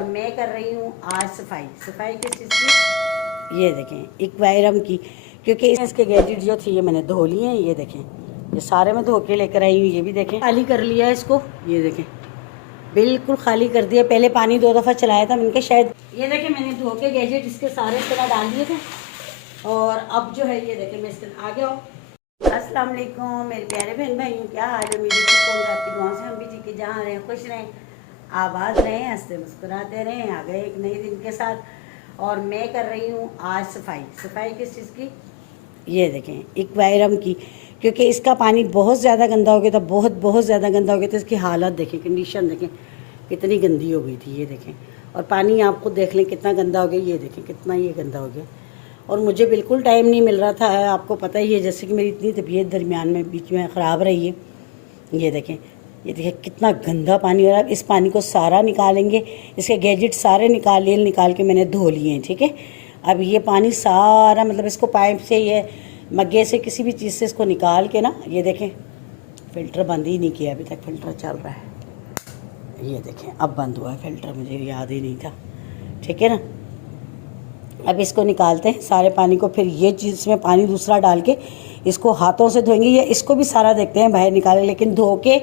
और मैं कर रही हूँ आज सफाई किस चीज़ की, ये देखें एक्वेरियम की, क्योंकि इसके गैजेट जो थी ये मैंने धो लिए हैं। ये देखें ये सारे मैं धो के लेकर आई हूँ। ये भी देखें खाली कर लिया है इसको, ये देखें बिल्कुल खाली कर दिया। पहले पानी 2 दफ़ा चलाया था मैंने, शायद ये देखें मैंने धो के गैजेट इसके सारे इस तरह डाल दिए थे। और अब जो है ये देखें मैं इसके आ गया हूँ। अस्सलाम वालेकुम मेरे प्यारे बहन भाइयों, क्या हाल है? मेरी ठीक होंगे आपकी दुआ से, हम भी ठीक है। जहाँ रहें खुश रहें, आबाद रहें, हंसते मुस्कुराते रहें। आ गए एक नए दिन के साथ और मैं कर रही हूँ आज सफाई किस चीज़ की, ये देखें एक्वेरियम की, क्योंकि इसका पानी बहुत ज़्यादा गंदा हो गया था, बहुत ज़्यादा गंदा हो गया था। इसकी हालत देखें, कंडीशन देखें कितनी गंदी हो गई थी। ये देखें और पानी आप खुद देख लें कितना गंदा हो गया। ये देखें कितना ये गंदा हो गया और मुझे बिल्कुल टाइम नहीं मिल रहा था। आपको पता ही है जैसे कि मेरी इतनी तबीयत दरमियान में बीच में ख़राब रही है। ये देखें कितना गंदा पानी हो रहा है। इस पानी को सारा निकालेंगे, इसके गैजेट सारे निकाल के मैंने धो लिए हैं, ठीक है। अब ये पानी सारा मतलब इसको पाइप से, ये मग्गे से, किसी भी चीज़ से इसको निकाल के ना, ये देखें फ़िल्टर बंद ही नहीं किया अभी तक, फ़िल्टर चल रहा है। ये देखें अब बंद हुआ है फ़िल्टर, मुझे याद ही नहीं था, ठीक है ना। अब इसको निकालते हैं सारे पानी को, फिर ये चीज़ में पानी दूसरा डाल के इसको हाथों से धोएंगे। ये इसको भी सारा देखते हैं बाहर निकाले, लेकिन धो के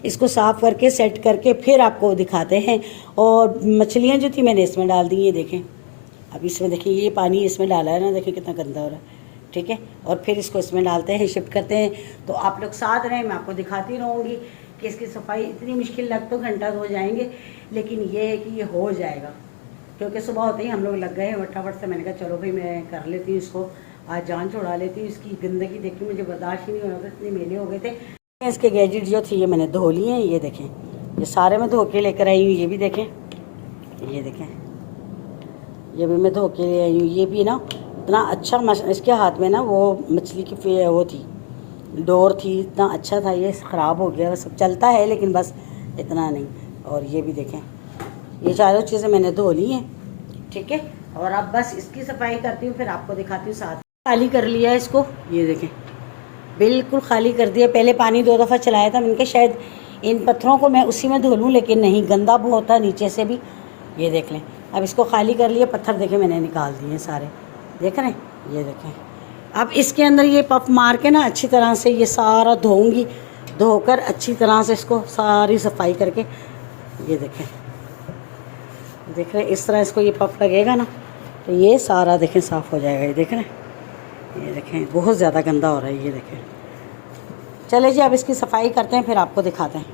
इसको साफ़ करके सेट करके फिर आपको दिखाते हैं। और मछलियाँ जो थी मैंने इसमें डाल दी, ये देखें। अब इसमें देखिए ये पानी इसमें डाला है ना, देखिए कितना गंदा हो रहा है, ठीक है। और फिर इसको इसमें डालते हैं, शिफ्ट करते हैं। तो आप लोग साथ रहें, मैं आपको दिखाती रहूँगी कि इसकी सफाई इतनी मुश्किल लग तो घंटा हो जाएंगे, लेकिन ये है कि ये हो जाएगा। क्योंकि सुबह होते ही हम लोग लग गए हैं फटाफट से। मैंने कहा चलो भाई मैं कर लेती हूँ इसको, आज जान छुड़ा लेती हूँ। इसकी गंदगी देख के मुझे बर्दाश्त ही नहीं हो रहा था, इतने मेले हो गए थे। इसके गैजेट जो थी ये मैंने धो लिए हैं। ये देखें ये सारे मैं धो के लेकर आई हूँ। ये भी देखें, ये देखें ये भी मैं धो के ले आई हूँ। ये भी ना इतना अच्छा इसके हाथ में ना वो मछली की वो थी, डोर थी, इतना अच्छा था। ये ख़राब हो गया, सब चलता है लेकिन बस इतना नहीं। और ये भी देखें ये चारों चीज़ें मैंने धो ली हैं, ठीक है। और अब बस इसकी सफाई करती हूँ, फिर आपको दिखाती हूँ साथ। खाली कर लिया है इसको, ये देखें बिल्कुल खाली कर दिया। पहले पानी 2 दफ़ा चलाया था मैंने कहा शायद इन पत्थरों को मैं उसी में धो लूँ, लेकिन नहीं, गंदा बहुत था नीचे से भी। ये देख लें अब इसको खाली कर लिया। पत्थर देखें मैंने निकाल दिए सारे, देख रहे हैं। ये देखें अब इसके अंदर ये पफ मार के ना अच्छी तरह से ये सारा धोऊंगी, धोकर अच्छी तरह से इसको सारी सफाई करके, ये देखें देख रहे हैं इस तरह इसको ये पफ लगेगा ना तो ये सारा देखें साफ़ हो जाएगा। ये देख रहे हैं, ये देखें बहुत ज़्यादा गंदा हो रहा है। ये देखें चले जी अब इसकी सफाई करते हैं, फिर आपको दिखाते हैं।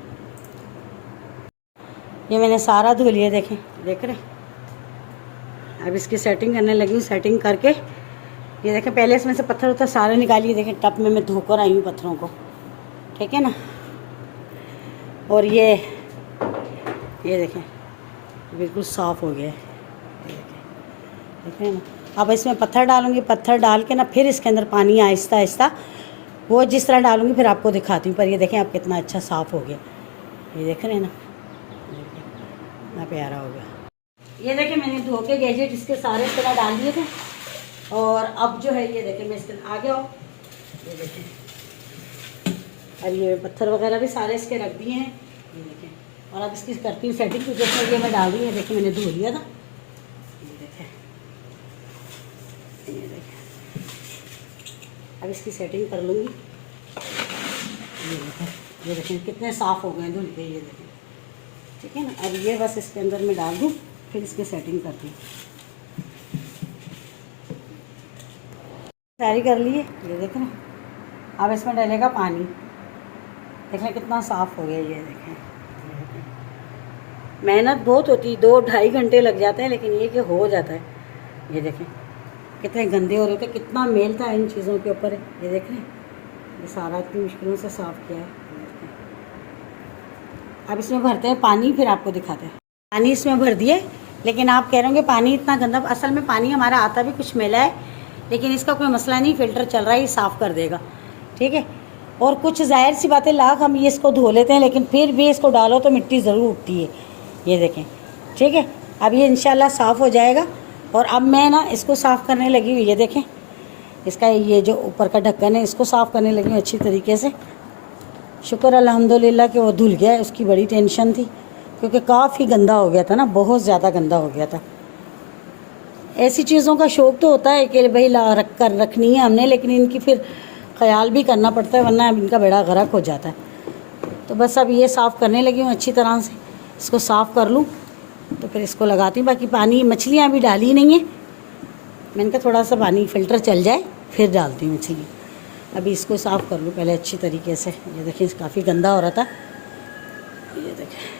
ये मैंने सारा धो लिया, देखें देख रहे हैं। अब इसकी सेटिंग करने लगी हूँ। सेटिंग करके ये देखें पहले इसमें से पत्थर उत्थर सारे निकालिए। देखें टब में मैं धोकर आई हूँ पत्थरों को, ठीक है ना। और ये देखें बिल्कुल साफ़ हो गया है, देखें ना। अब इसमें पत्थर डालूँगी, पत्थर डाल के ना फिर इसके अंदर पानी आहिस्ता आहिस्ता वो जिस तरह डालूँगी फिर आपको दिखाती हूँ। पर ये देखें अब कितना अच्छा साफ़ हो गया, ये देख रहे हैं ना, इतना प्यारा हो गया। ये देखें मैंने धो के गैजेट इसके सारे इस तरह डाल दिए थे। और अब जो है ये देखें मैं इसके आ गया हूँ। ये देखें अब ये पत्थर वगैरह भी सारे इसके रख दिए हैं, ये देखें। और अब इसकी करती हूँ सेटिंग, तो जैसे ये मैं डाल दी है, देखें मैंने धो लिया था। ये देखें अब इसकी सेटिंग कर लूँगी। ये देखें कितने साफ़ हो गए धुल के, ये देखें, ठीक है ना। अब ये बस इसके अंदर मैं डाल दूँ, फिर इसकी सेटिंग करती हूँ। तैयारी कर ली है, ये देखें ना। अब इसमें डलेगा पानी, देखें कितना साफ़ हो गया। ये देखें मेहनत बहुत होती है, 2-2.5 घंटे लग जाते हैं, लेकिन ये कि हो जाता है। ये देखें कितने गंदे हो रहे थे, कितना मेल था इन चीज़ों के ऊपर। ये देख रहे हैं ये सारा इतनी मुश्किलों से साफ़ किया है। अब इसमें भरते हैं पानी, फिर आपको दिखाते हैं। पानी इसमें भर दिए, लेकिन आप कह रहे होंगे पानी इतना गंदा। असल में पानी हमारा आता भी कुछ मेला है, लेकिन इसका कोई मसला नहीं, फ़िल्टर चल रहा है, ये साफ़ कर देगा, ठीक है। और कुछ जाहिर सी बातें लाख हम ये इसको धो लेते हैं, लेकिन फिर भी इसको डालो तो मिट्टी ज़रूर उठती है। ये देखें, ठीक है। अब ये इंशाल्लाह साफ़ हो जाएगा। और अब मैं ना इसको साफ़ करने लगी हुई, ये देखें इसका ये जो ऊपर का ढक्कन है इसको साफ़ करने लगी हूँ अच्छी तरीके से। शुक्र अल्हम्दुलिल्लाह कि वो धुल गया, उसकी बड़ी टेंशन थी। क्योंकि काफ़ी गंदा हो गया था ना, बहुत ज़्यादा गंदा हो गया था। ऐसी चीज़ों का शौक़ तो होता है कि भाई ला रख कर रखनी है हमने, लेकिन इनकी फिर ख्याल भी करना पड़ता है, वरना इनका बेड़ा गर्क हो जाता है। तो बस अब ये साफ़ करने लगी हूँ अच्छी तरह से, इसको साफ़ कर लूँ तो फिर इसको लगाती हूँ। बाकी पानी मछलियाँ अभी डाली नहीं है, मैंने कहा थोड़ा सा पानी फ़िल्टर चल जाए फिर डालती हूँ मछली। अभी इसको साफ़ कर लूँ पहले अच्छी तरीके से। ये देखिए काफ़ी गंदा हो रहा था, ये देखें।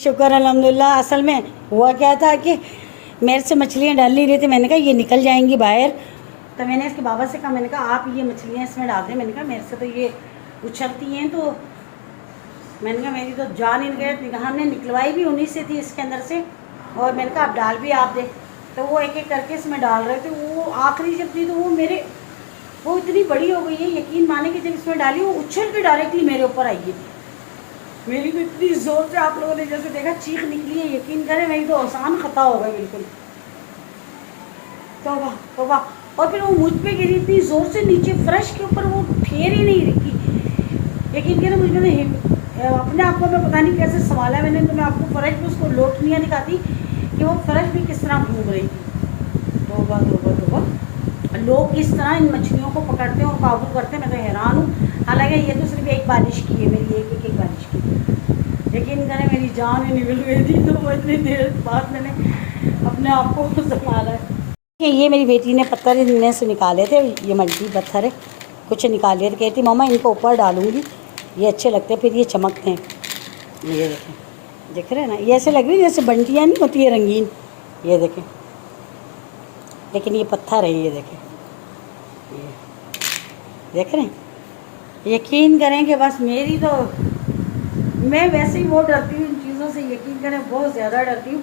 शुक्र अल्हम्दुलिल्लाह। असल में हुआ क्या था कि मेरे से मछलियाँ डाल नहीं रही थी, मैंने कहा ये निकल जाएंगी बाहर, तो मैंने इसके बाबा से कहा, मैंने कहा आप ये मछलियाँ इसमें डाल दें। मैंने कहा मेरे से तो ये उछलती हैं, तो मैंने कहा मेरी तो जान ही गई। हमने निकलवाई भी उन्हीं से थी इसके अंदर से, और मैंने कहा आप डाल भी आप दे। तो वो एक एक करके इसमें डाल रहे थे। वो आखिरी जब थी तो वो इतनी बड़ी हो गई है, यकीन माने कि जब इसमें डाली वो उछल के डायरेक्टली मेरे ऊपर आई है। मेरी तो इतनी ज़ोर से आप लोगों ने जैसे देखा चीख निकली है, यकीन करें मेरी तो आसान खता हो गया बिल्कुल। तौबा तौबा। और फिर वो मुझ पे गिरी इतनी ज़ोर से नीचे, फ्रेश के ऊपर वो ठेर ही नहीं रखी। यकीन करें मुझे अपने आप को मैं पता नहीं कैसे संभाला मैंने, तो मैं आपको फ्रेश में उसको लोटनियाँ दिखाती कि वो फ्रेश भी किस तरह घूम रही थी। तौबा तौबा तौबा। लोग किस तरह इन मछलियों को पकड़ते हैं और काबू करते हैं, मैं तो हैरान हूँ। हालांकि ये तो सिर्फ एक बारिश की है मेरी, एक बारिश की। यकीन करें मेरी जान ही निकल गई थी, तो वो इतनी देर बाद मैंने अपने आप को संभाला है। ये मेरी बेटी ने पत्थर इनमें से निकाले थे, ये मल्टी पत्थर है, कुछ निकाल लिए थे। कहती मम्मा इनको ऊपर डालूंगी, ये अच्छे लगते हैं, फिर ये चमकते हैं। ये देखें, देख रहे हैं ना, ये ऐसे लग रही है जैसे बंटियाँ नहीं होती है रंगीन, ये देखें। लेकिन ये पत्थर है, ये देखें, ये देख रहे हैं। यकीन करें कि बस मेरी तो, मैं वैसे ही बहुत डरती हूँ इन चीज़ों से, यकीन करें बहुत ज़्यादा डरती हूँ।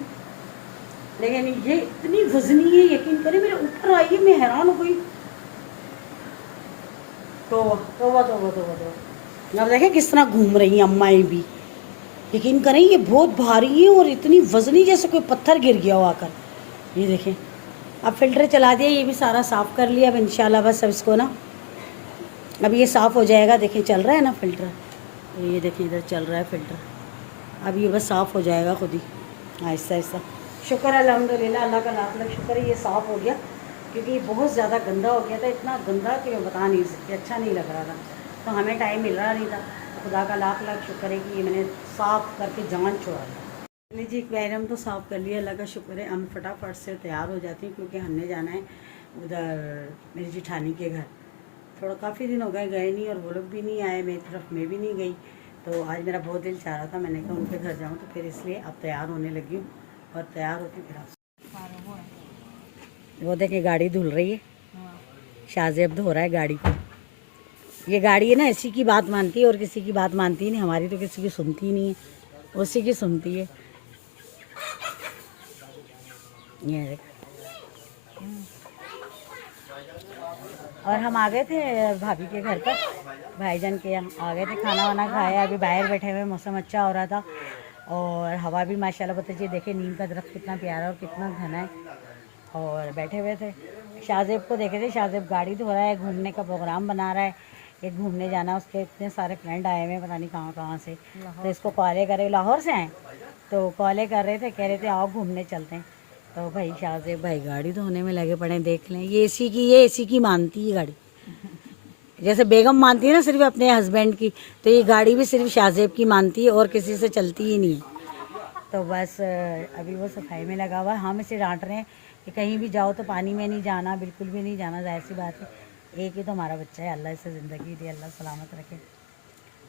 लेकिन ये इतनी वजनी है, यकीन करें मेरे ऊपर आई है, मैं हैरान हो गई। तो अब देखें किस तरह घूम रही हैं अम्माएँ भी। यकीन करें ये बहुत भारी है और इतनी वजनी जैसे कोई पत्थर गिर गया हो आकर। ये देखें, अब फ़िल्टर चला दिया, ये भी सारा साफ़ कर लिया। अब इंशाल्लाह बस अब इसको ना, अब ये साफ़ हो जाएगा। देखें चल रहा है ना फ़िल्टर, ये देखें इधर चल रहा है फ़िल्टर। अब ये बस साफ़ हो जाएगा खुद ही, आहिस्ता आहिस्ता। शुक्र अल्हम्दुलिल्लाह, अल्लाह का लाख लाख शुक्र है ये साफ़ हो गया, क्योंकि ये बहुत ज़्यादा गंदा हो गया था, इतना गंदा कि मैं बता नहीं सकती, अच्छा नहीं लग रहा था। तो हमें टाइम मिल रहा नहीं था, तो खुदा का लाख लाख शुक्र है कि ये मैंने साफ़ करके जान छोड़ा था। जी एक्वेरियम तो साफ़ कर लिया, अल्लाह का शुक्र है। हम फटाफट से तैयार हो जाती हूँ, क्योंकि हमने जाना है उधर मेरी जिठानी के घर। थोड़ा काफ़ी दिन हो गए गए नहीं, और वो लोग भी नहीं आए, मेरी तरफ मैं भी नहीं गई। तो आज मेरा बहुत दिल चाह रहा था, मैंने कहा उनके घर जाऊँ, तो फिर इसलिए अब तैयार होने लगी हूँ। और तैयार होती फिर आप वो देखें गाड़ी धुल रही है, शाहजेब धो रहा है गाड़ी को। ये गाड़ी है ना, इसी की बात मानती है और किसी की बात मानती नहीं, हमारी तो किसी की सुनती नहीं है, उसी की सुनती है। ये देख, और हम आ गए थे भाभी के घर पर, भाईजान के यहाँ आ गए थे, खाना वाना खाया, अभी बाहर बैठे हुए, मौसम अच्छा हो रहा था और हवा भी माशाल्लाह बहुत अच्छी। देखे नीम का दरख्त कितना प्यारा और कितना घना है, और बैठे हुए थे। शाहजेब को देखे थे, शाहजेब गाड़ी धो रहा है, घूमने का प्रोग्राम बना रहा है, एक घूमने जाना, उसके इतने सारे फ्रेंड आए हुए हैं पता नहीं कहाँ कहाँ से। तो इसको कॉले करे, लाहौर से आए, तो कॉले कर रहे थे, कह रहे थे आओ घूमने चलते हैं। तो भाई शाहजेब भाई गाड़ी धोने में लगे पड़े, देख लें। ये एसी की मानती है गाड़ी, जैसे बेगम मानती है ना सिर्फ अपने हस्बैंड की, तो ये गाड़ी भी सिर्फ शाहजेब की मानती है और किसी से चलती ही नहीं है। तो बस अभी वो सफाई में लगा हुआ है। हम इसे डांट रहे हैं कि कहीं भी जाओ तो पानी में नहीं जाना, बिल्कुल भी नहीं जाना, जाहिर सी बात है, एक ही तो हमारा बच्चा है, अल्लाह इसे ज़िंदगी दे, अल्लाह सलामत रखे,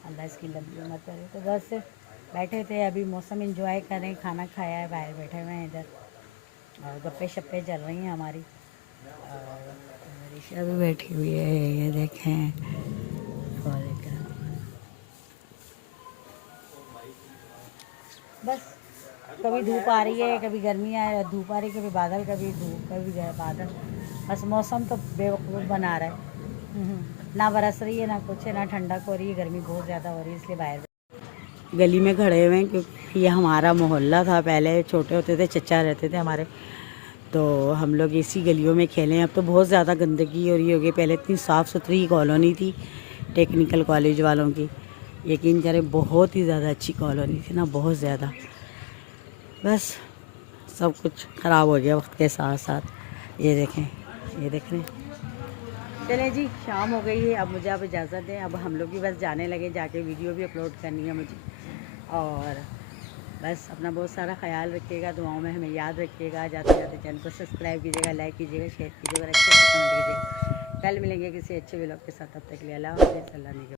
अल्लाह इसकी लंबी उम्र करे। तो बस बैठे थे, अभी मौसम एंजॉय कर रहे हैं, खाना खाया है, बाहर बैठे हुए हैं इधर, और गप्पे शप्पे चल रही हैं हमारी। और ऋषा भी बैठी हुई है, ये देखें, बस कभी धूप आ रही है, कभी गर्मी आ धूप आ रही है, कभी बादल, कभी धूप, कभी बादल। बस मौसम तो बेवकूफ़ बना रहा है, ना बरस रही है, ना कुछ है, ना ठंडक हो रही है, गर्मी बहुत ज़्यादा हो रही है, इसलिए बाहर गली में खड़े हुए हैं। क्योंकि ये हमारा मोहल्ला था, पहले छोटे होते थे चचा रहते थे हमारे, तो हम लोग इसी गलियों में खेले हैं। अब तो बहुत ज़्यादा गंदगी हो रही होगी, पहले इतनी साफ़ सुथरी कॉलोनी थी टेक्निकल कॉलेज वालों की। यकीन करें बहुत ही ज़्यादा अच्छी कॉलोनी थी ना, बहुत ज़्यादा। बस सब कुछ ख़राब हो गया वक्त के साथ साथ। ये देखें, ये देख रहे हैं। चलें जी, शाम हो गई है, अब मुझे आप इजाज़त दें। अब हम लोग भी बस जाने लगे, जाके वीडियो भी अपलोड करनी है मुझे। और बस अपना बहुत सारा ख्याल रखिएगा, दुआओं में हमें याद रखिएगा। जाते जाते चैनल को सब्सक्राइब कीजिएगा, लाइक कीजिएगा, शेयर कीजिएगा और अच्छे कमेंट कीजिएगा। कल मिलेंगे किसी अच्छे व्लॉग के साथ, तब तक के लिए अल्लाह हाफ़िज़। अल्लाह ने